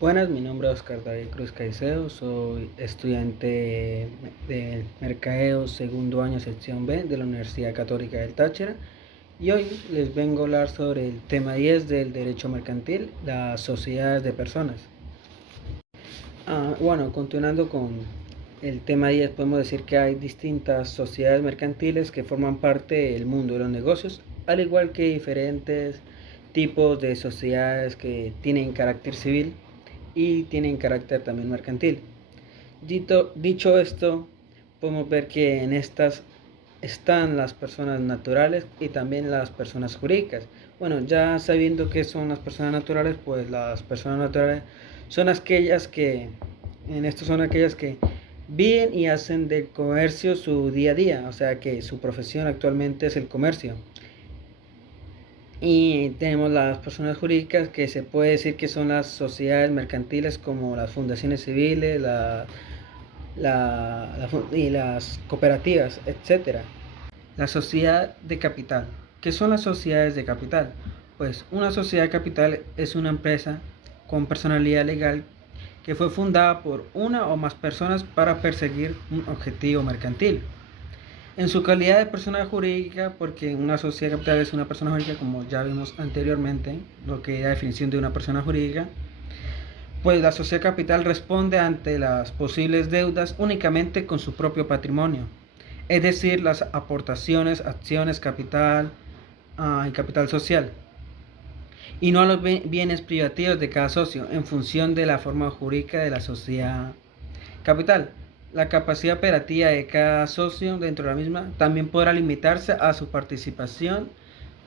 Buenas, mi nombre es Oscar David Cruz Caicedo, soy estudiante de Mercadeo segundo año sección B de la Universidad Católica del Táchira y hoy les vengo a hablar sobre el tema 10 del derecho mercantil, las sociedades de personas. Continuando con el tema 10, podemos decir que hay distintas sociedades mercantiles que forman parte del mundo de los negocios, al igual que diferentes tipos de sociedades que tienen carácter civil y tienen carácter también mercantil. Dicho esto, podemos ver que en estas están las personas naturales y también las personas jurídicas. Bueno, ya sabiendo qué son las personas naturales, pues las personas naturales son aquellas que, son aquellas que viven y hacen del comercio su día a día, o sea que su profesión actualmente es el comercio. Y tenemos las personas jurídicas que se puede decir que son las sociedades mercantiles como las fundaciones civiles, y las cooperativas, etcétera. La sociedad de capital. ¿Qué son las sociedades de capital? Pues una sociedad de capital es una empresa con personalidad legal que fue fundada por una o más personas para perseguir un objetivo mercantil. En su calidad de persona jurídica, porque una sociedad de capital es una persona jurídica, como ya vimos anteriormente, lo que es la definición de una persona jurídica, pues la sociedad capital responde ante las posibles deudas únicamente con su propio patrimonio, es decir, las aportaciones, acciones, capital y capital social, y no a los bienes privativos de cada socio en función de la forma jurídica de la sociedad capital. La capacidad operativa de cada socio dentro de la misma también podrá limitarse a su participación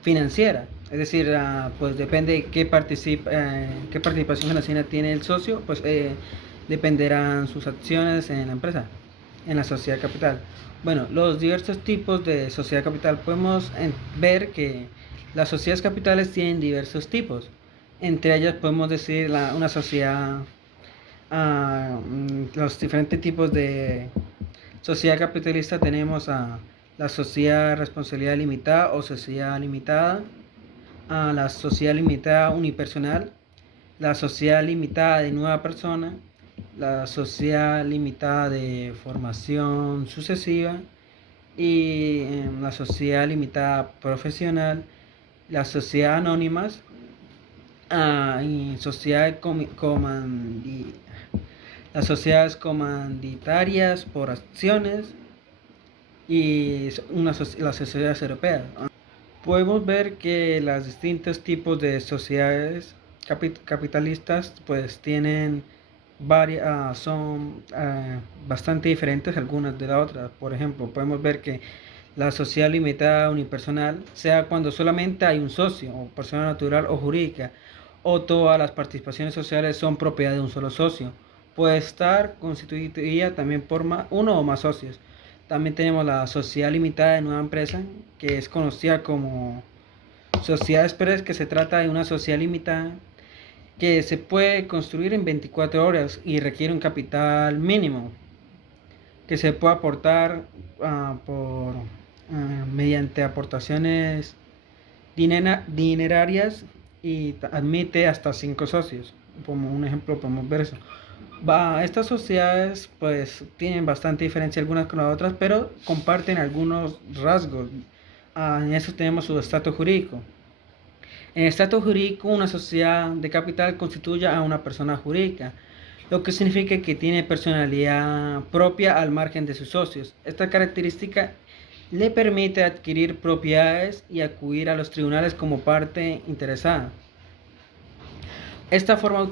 financiera, es decir, pues depende de qué participación financiera tiene el socio, pues dependerán sus acciones en la empresa, en la sociedad capital. Bueno, los diversos tipos de sociedad capital podemos ver que las sociedades capitales tienen diversos tipos. Entre ellas podemos decir una sociedad, los diferentes tipos de sociedad capitalista tenemos a la sociedad de responsabilidad limitada o sociedad limitada, a la sociedad limitada unipersonal, la sociedad limitada de nueva persona, la sociedad limitada de formación sucesiva y la sociedad limitada profesional, las sociedades anónimas y las sociedades comanditarias por acciones y las sociedades europeas. Podemos ver que los distintos tipos de sociedades capitalistas pues tienen son bastante diferentes algunas de las otras. Por ejemplo, podemos ver que la sociedad limitada unipersonal sea cuando solamente hay un socio o persona natural o jurídica, o todas las participaciones sociales son propiedad de un solo socio. Puede estar constituida también por uno o más socios. También tenemos la sociedad limitada de nueva empresa, que es conocida como sociedad express, que se trata de una sociedad limitada que se puede construir en 24 horas y requiere un capital mínimo que se puede aportar mediante aportaciones dinerarias y admite hasta 5 socios. Como un ejemplo podemos ver eso. Estas sociedades pues tienen bastante diferencia algunas con las otras, pero comparten algunos rasgos. En eso tenemos su estatus jurídico. En el estatus jurídico, una sociedad de capital constituye a una persona jurídica, lo que significa que tiene personalidad propia al margen de sus socios. Esta característica le permite adquirir propiedades y acudir a los tribunales como parte interesada. Esta forma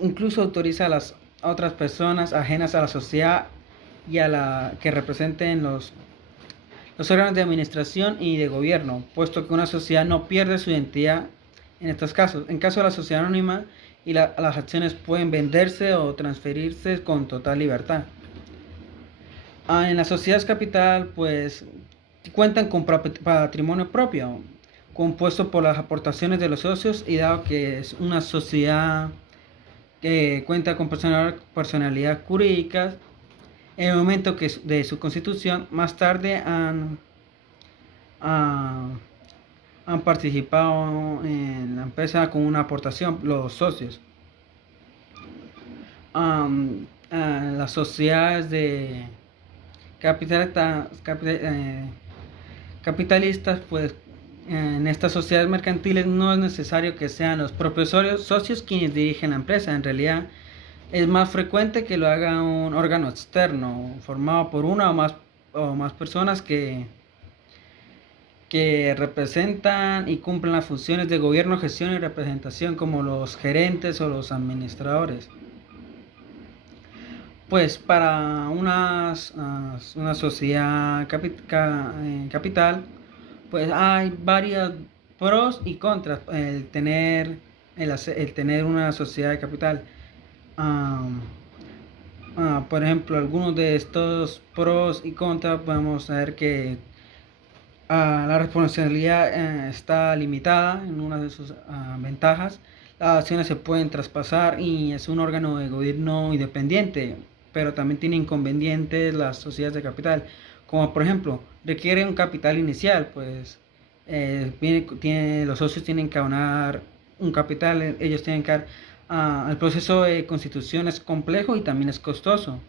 incluso autoriza a las otras personas ajenas a la sociedad y a la que representen los órganos de administración y de gobierno, puesto que una sociedad no pierde su identidad en estos casos. En caso de la sociedad anónima, las acciones pueden venderse o transferirse con total libertad. En las sociedades capital, pues cuentan con patrimonio propio, compuesto por las aportaciones de los socios, y dado que es una sociedad que cuenta con personalidad jurídica, en el momento de su constitución, más tarde han han participado en la empresa con una aportación, los socios. Las sociedades de capitalistas, pues en estas sociedades mercantiles no es necesario que sean los propios socios quienes dirigen la empresa. En realidad es más frecuente que lo haga un órgano externo formado por una o más personas que representan y cumplen las funciones de gobierno, gestión y representación, como los gerentes o los administradores. Pues para una sociedad capital, pues hay varios pros y contras el tener una sociedad de capital. Por ejemplo, algunos de estos pros y contras podemos ver que la responsabilidad está limitada en una de sus ventajas. Las acciones se pueden traspasar y es un órgano de gobierno independiente, pero también tiene inconvenientes las sociedades de capital, como por ejemplo, requiere un capital inicial, pues los socios tienen que abonar un capital, ellos tienen que el proceso de constitución es complejo y también es costoso,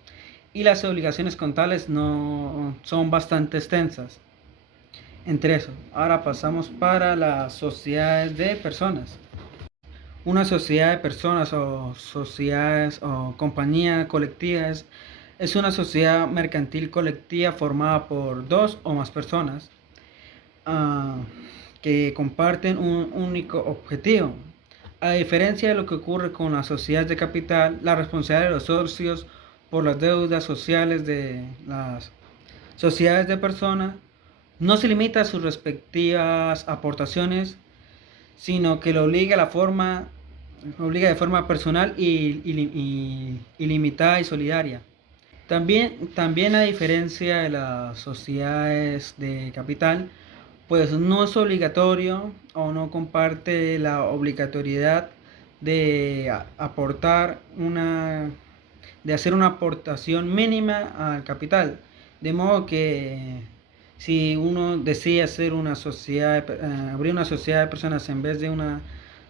y las obligaciones contables no son bastante extensas. Entre eso, ahora pasamos para las sociedades de personas. Una sociedad de personas o sociedades o compañías colectivas es una sociedad mercantil colectiva formada por dos o más personas que comparten un único objetivo. A diferencia de lo que ocurre con las sociedades de capital, la responsabilidad de los socios por las deudas sociales de las sociedades de personas no se limita a sus respectivas aportaciones, sino que lo obliga de forma personal y limitada y solidaria. También a diferencia de las sociedades de capital, pues no es obligatorio o no comparte la obligatoriedad de hacer una aportación mínima al capital, de modo que si uno decide hacer abrir una sociedad de personas en vez de una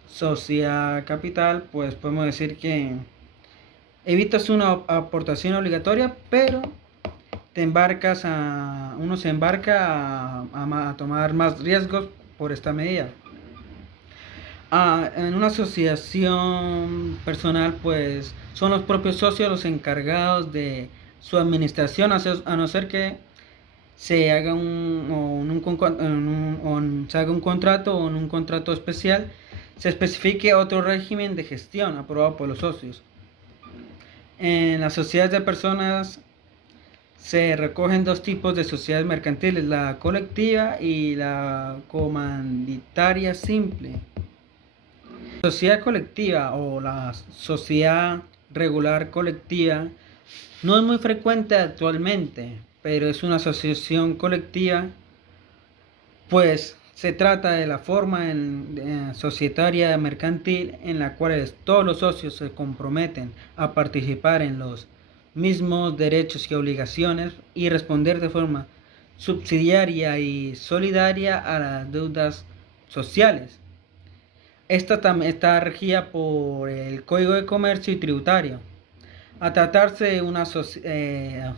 sociedad capital, pues podemos decir que evitas una aportación obligatoria, pero uno se embarca a tomar más riesgos por esta medida. En una asociación personal, pues son los propios socios los encargados de su administración, a no ser que se haga un contrato o en un contrato especial se especifique otro régimen de gestión aprobado por los socios. En las sociedades de personas se recogen dos tipos de sociedades mercantiles, la colectiva y la comanditaria simple. La sociedad colectiva o la sociedad regular colectiva no es muy frecuente actualmente, pero es una asociación colectiva, pues se trata de la forma societaria mercantil en la cual todos los socios se comprometen a participar en los mismos derechos y obligaciones y responder de forma subsidiaria y solidaria a las deudas sociales. Esta también está regida por el Código de Comercio y Tributario. A tratarse de una sociedad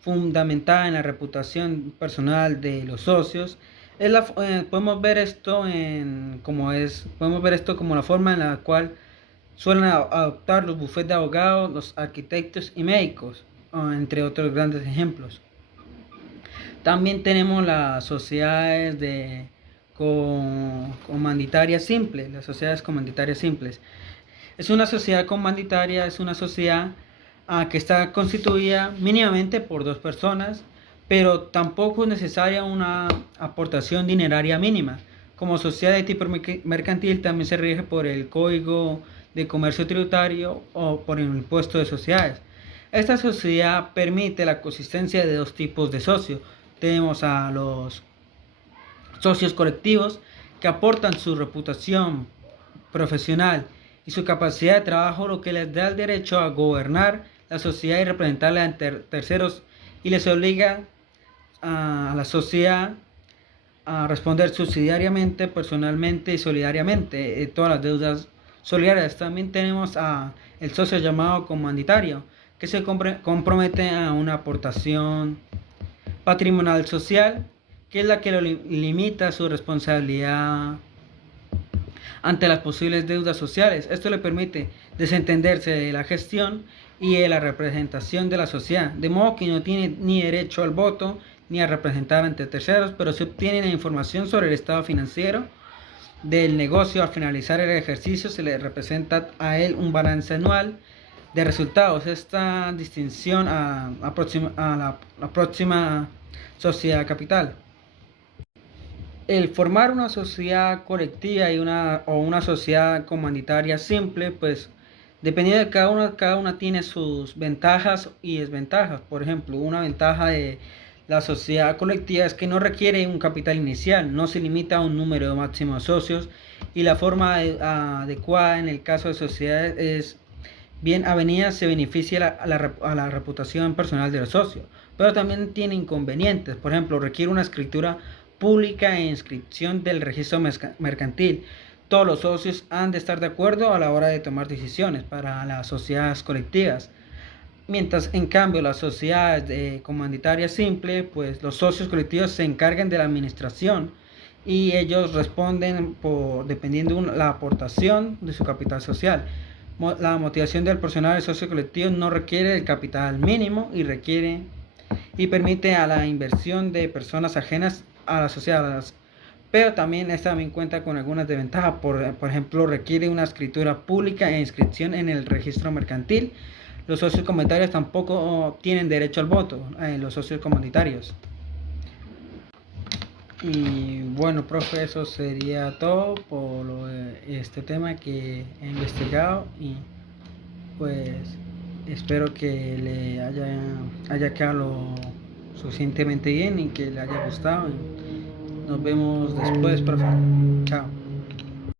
fundamentada en la reputación personal de los socios, podemos ver esto como la forma en la cual suelen adoptar los bufetes de abogados, los arquitectos y médicos, entre otros grandes ejemplos. También tenemos las sociedades comanditarias simples, las sociedades comanditarias simples. Es una sociedad comanditaria, es una sociedad que está constituida mínimamente por dos personas, pero tampoco es necesaria una aportación dineraria mínima. Como sociedad de tipo mercantil también se rige por el Código de Comercio Tributario o por el impuesto de sociedades. Esta sociedad permite la coexistencia de dos tipos de socios. Tenemos a los socios colectivos que aportan su reputación profesional y su capacidad de trabajo, lo que les da el derecho a gobernar la sociedad y representarla ante terceros, y les obliga a la sociedad a responder subsidiariamente, personalmente y solidariamente todas las deudas solidarias. También tenemos a el socio llamado comanditario, que se compromete a una aportación patrimonial social, que es la que lo limita su responsabilidad ante las posibles deudas sociales. Esto le permite desentenderse de la gestión y de la representación de la sociedad, de modo que no tiene ni derecho al voto ni a representar ante terceros, pero se obtiene la información sobre el estado financiero del negocio. Al finalizar el ejercicio se le representa a él un balance anual de resultados. Esta distinción a la próxima sociedad capital. El formar una sociedad colectiva o una sociedad comanditaria simple, pues dependiendo de cada una tiene sus ventajas y desventajas. Por ejemplo, una ventaja de la sociedad colectiva es que no requiere un capital inicial, no se limita a un número máximo de socios, y la forma adecuada en el caso de sociedades es bien avenida, se beneficia a la reputación personal de los socios, pero también tiene inconvenientes. Por ejemplo, requiere una escritura pública e inscripción del registro mercantil. Todos los socios han de estar de acuerdo a la hora de tomar decisiones para las sociedades colectivas. Mientras en cambio las sociedades comanditarias simples, pues los socios colectivos se encargan de la administración y ellos responden dependiendo de la aportación de su capital social. La motivación del personal del socio colectivo no requiere el capital mínimo y permite a la inversión de personas ajenas a las sociedades, pero también cuenta con algunas desventajas. Por ejemplo, requiere una escritura pública e inscripción en el registro mercantil. Los socios comunitarios tampoco tienen derecho al voto, los socios comunitarios. Y bueno, profe, eso sería todo por este tema que he investigado, y pues espero que le haya quedado suficientemente bien y que le haya gustado. Nos vemos después, profe. Chao.